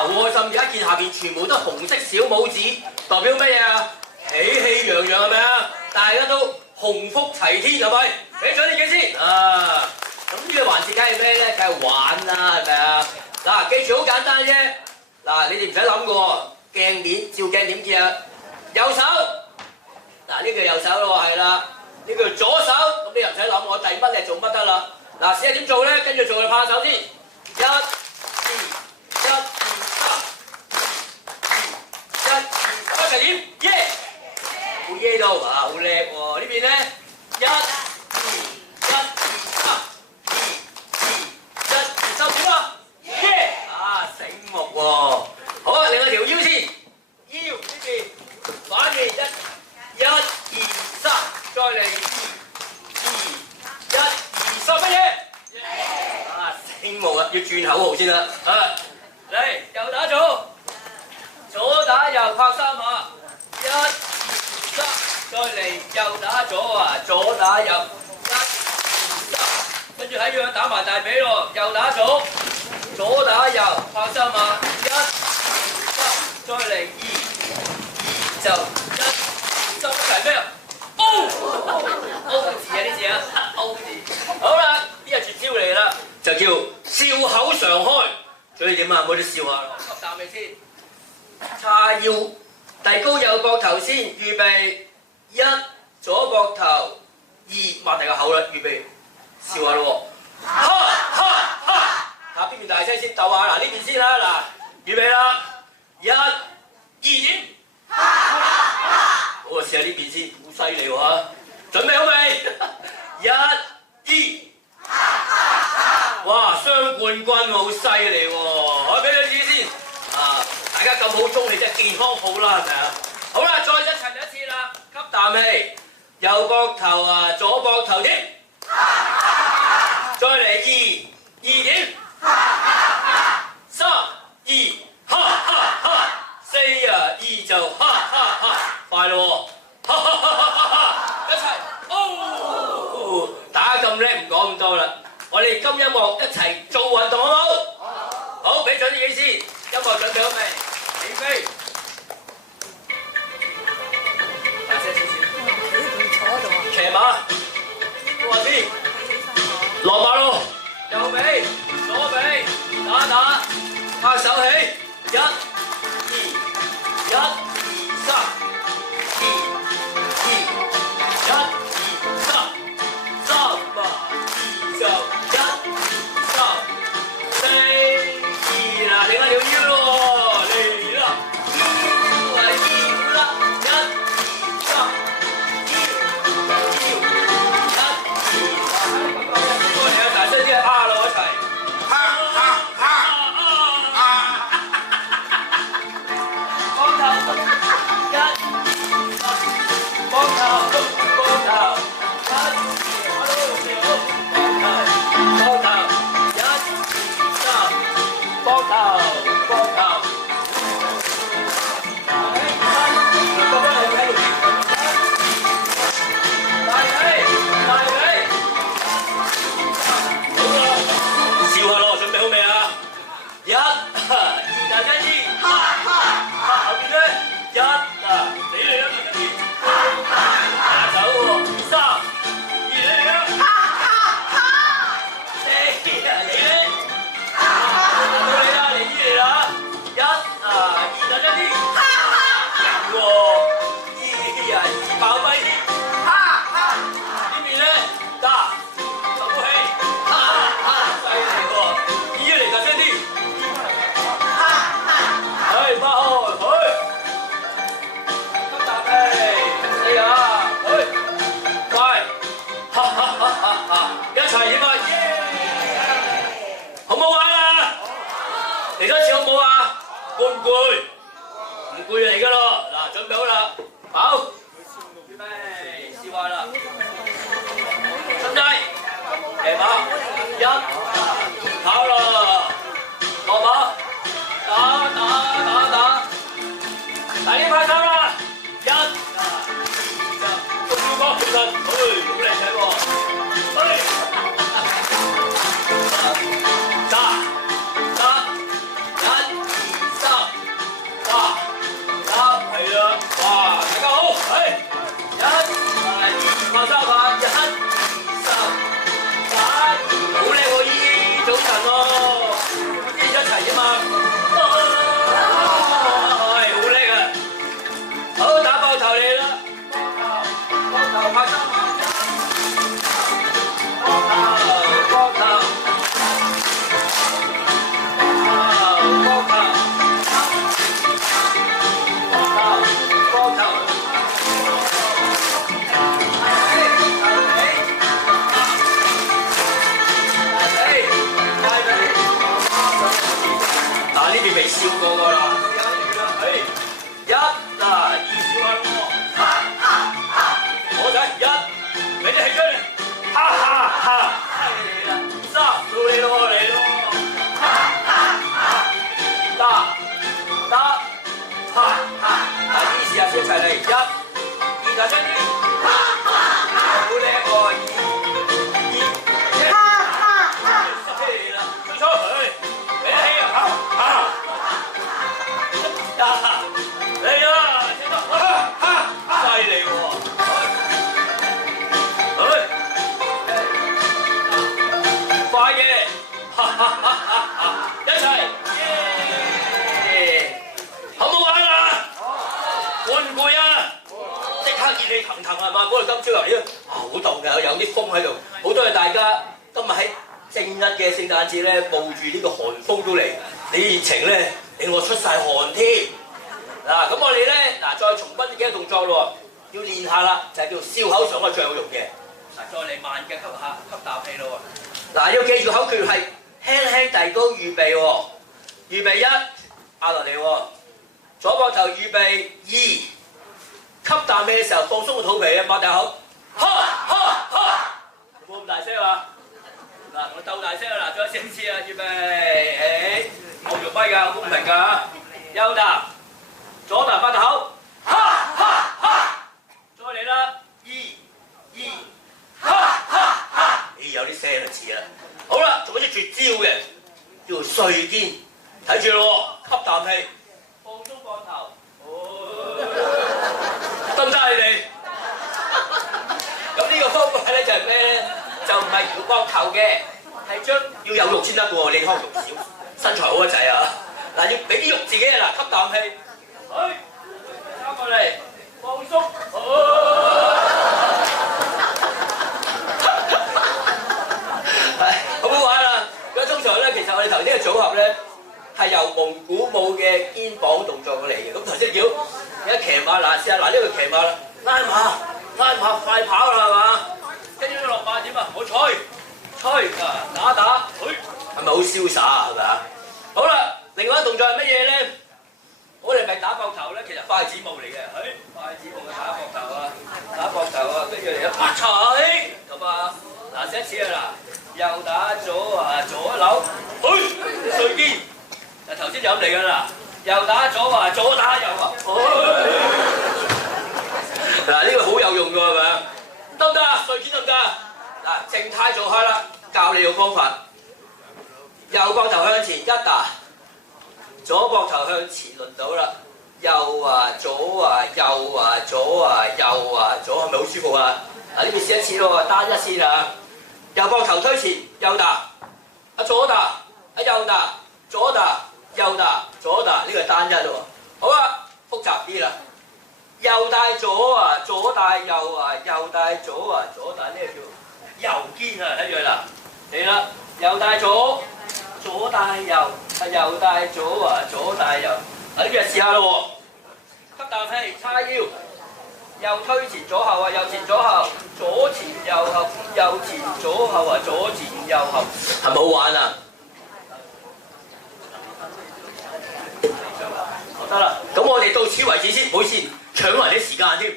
好開心！而家見下邊全部都紅色小帽子，代表乜嘢啊？喜氣洋洋係咪啊？大家都鴻福齊天係咪？俾咗呢幾先啊！咁呢個環節梗係咩咧？梗係玩啦，係咪啊？嗱，記住好簡單啫。嗱，你哋唔使諗嘅喎，鏡面照鏡點見啊？右手，嗱呢個右手咯，係啦。呢個左手，咁你又唔使諗，我遞乜你做乜得啦。嗱，試下點做咧？跟住做就拍手先，一、二、一、二、三、一、二、點？耶！好耶到啊，好叻喎！呢邊咧，一、二、一、二、三、二、收點啊？耶！啊，醒目喎！好啊，另外條腰先，腰呢邊反面一、二、三，再嚟二、三乜嘢？啊，醒目啊！要轉口號先啦。啊，嚟右打左，左打右拍3下，一、二、3，再嚟右打左啊，左打右，一、二、3，跟住喺樣打埋大髀咯，右打左，左打右拍3下，一、2、3，再嚟2、2就1、2、3，一齊咩啊？O 字啊呢字啊 ，O 字。好啦，呢個絕招嚟啦，就叫笑口常開。所以點啊？我哋笑下咯，吸啖氣先。叉腰，遞高右膊頭先，預備1，左膊頭2，擘大個口啦，預備笑下咯喎。哈哈哈！睇下邊邊大聲先，鬥下嗱呢邊先啦，嗱預備啦，1、2點？好啊，試下呢邊先，好犀利喎！準備好未？1、2，哇，雙冠軍好犀利喎！我俾你試先，啊，大家咁好中氣，真係健康好啦，係咪啊？好啦，再一齊嚟一次啦，吸啖氣，右膊頭啊，左膊頭點？再嚟2點？3、2，哈哈哈！4啊，2就哈哈哈！快咯喎！哈哈哈哈！一齊哦！大家咁叻，唔講咁多啦，我哋今音樂一齊做運動好唔好？好，俾咗啲嘢先，音樂準備好未？起飛！大聲少少。騎馬，高下先，落馬咯，右臂、左臂，打，拍手起，1、2、1、2、3。2、1、2、3，3啊，2就1、3、4、2啦，另一條腰咯喎，嚟啦，腰啦，1、2、3，腰，1、2、3，咁你啊，大聲啲啊咯一齊，光頭1。光頭，光頭，1、2、3，光頭，光頭。大髀，大髀。好啦，笑下咯，準備好未啊？1、2，大家知。後邊咧1啊，你嚟啦，大家知。下手喎，3、2你嚟啦，4你咧，到你啦，嚟啦，1啊，2大家知，喎，2啊，2爆咪添，呢邊咧打，手氣，犀利喎，2嚟大聲啲，係8號，去。吸啖氣，4下，去，快，哈哈哈哈哈！一齊點啊？好唔好玩啊？嚟多次好唔好啊？攰唔攰？唔攰就嚟㗎咯！嗱，準備好啦，好，預備，試下啦，心仔，騎馬，1，跑啦，落馬，打，大啲拍手啦！1、2就中腰幫其實，好靚仔喎！打，1、2、3，呢邊未笑過㗎啦。一嗱，二笑下咯。我仔一，俾啲氣出嚟，哈哈哈！係啦，三到你咯，嚟咯。得，哈哈！嗱，呢試下先一齊嚟，一，二大聲啲，好叻喎，二，哈哈哈！係啦，出出去，俾啲氣啊，得，嚟啦，聽到，犀利喎，快嘢，哈哈哈哈！一齊。好唔好玩啊？攰唔攰啊？即刻熱氣騰騰係嘛？嗰度今朝入嚟好凍㗎，有啲風喺度，好多謝大家今日喺正日嘅聖誕節咧，冒住呢個寒風都嚟，你熱情咧令我出晒汗添。嗱，咁我哋咧再重溫幾個動作咯，要練下啦，就係叫笑口上嘅最有用嘅。再嚟慢嘅吸啖氣咯喎。嗱，要記住口訣係輕輕遞高預備喎，預備一壓落嚟喎。左膊頭預備二，吸啖氣嘅時候放鬆個肚皮啊，擘大口，哈哈哈！有冇咁大聲啊？嗱，我鬥大聲啊！嗱，再試一次啊，預備，我用咪㗎，好公平㗎。右啖，左啖擘大口，哈哈哈！再嚟啦，二，哈哈哈！咦，有啲聲就似啦。好啦，仲有一隻絕招嘅，叫做睡肩，睇住咯，吸啖氣。放鬆膊頭，得唔得你哋？咁呢個方法咧就係咩咧？就唔係搖膊頭嘅，係將要有肉先得嘅喎。你可能肉少，身材好一滯啊！嗱，要俾啲肉自己啊！嗱，吸啖氣，交過嚟，放鬆，好唔好玩啊？咁通常咧，其實我哋頭先嘅組合咧。係由蒙古舞嘅肩膀動作嚟嘅，咁頭先叫而家騎馬嗱，試下嗱呢個騎馬啦，拉馬快跑啦係嘛？跟住落馬點啊？我吹啊打，係咪好瀟灑啊？係咪啊？好啦，另外一個動作係乜嘢咧？我哋咪打膊頭咧，其實筷子舞嚟嘅，筷子舞嘅打膊頭啊，跟住嚟一拍踩咁啊！嗱，試一次啊嗱，右打左扭，睡肩。頭先就咁嚟㗎啦，右打左打右啊！嗱，呢個好有用㗎係咪啊？得唔得啊？睡肩得唔得啊？嗱，靜態做開啦，教你個方法。右膊頭向前一打，左膊頭向前輪到啦。右左係咪好舒服啊？嗱，呢邊試一次咯，單一先啊！右膊頭推前，右打，左打，右打，左打。右打左打呢個係單一喎，好啊，複雜啲啦。右帶左帶右右帶左帶呢個叫右肩啊，睇住啦，嚟啦，右帶左帶右右帶左帶右，呢邊試下咯喎，吸啖氣，叉腰，右推前左後啊，右前左後，左前右後，右前左後啊，左前右後，係咪好玩啊？得啦，咁我哋到此為止先，唔好意思，搶埋啲時間添。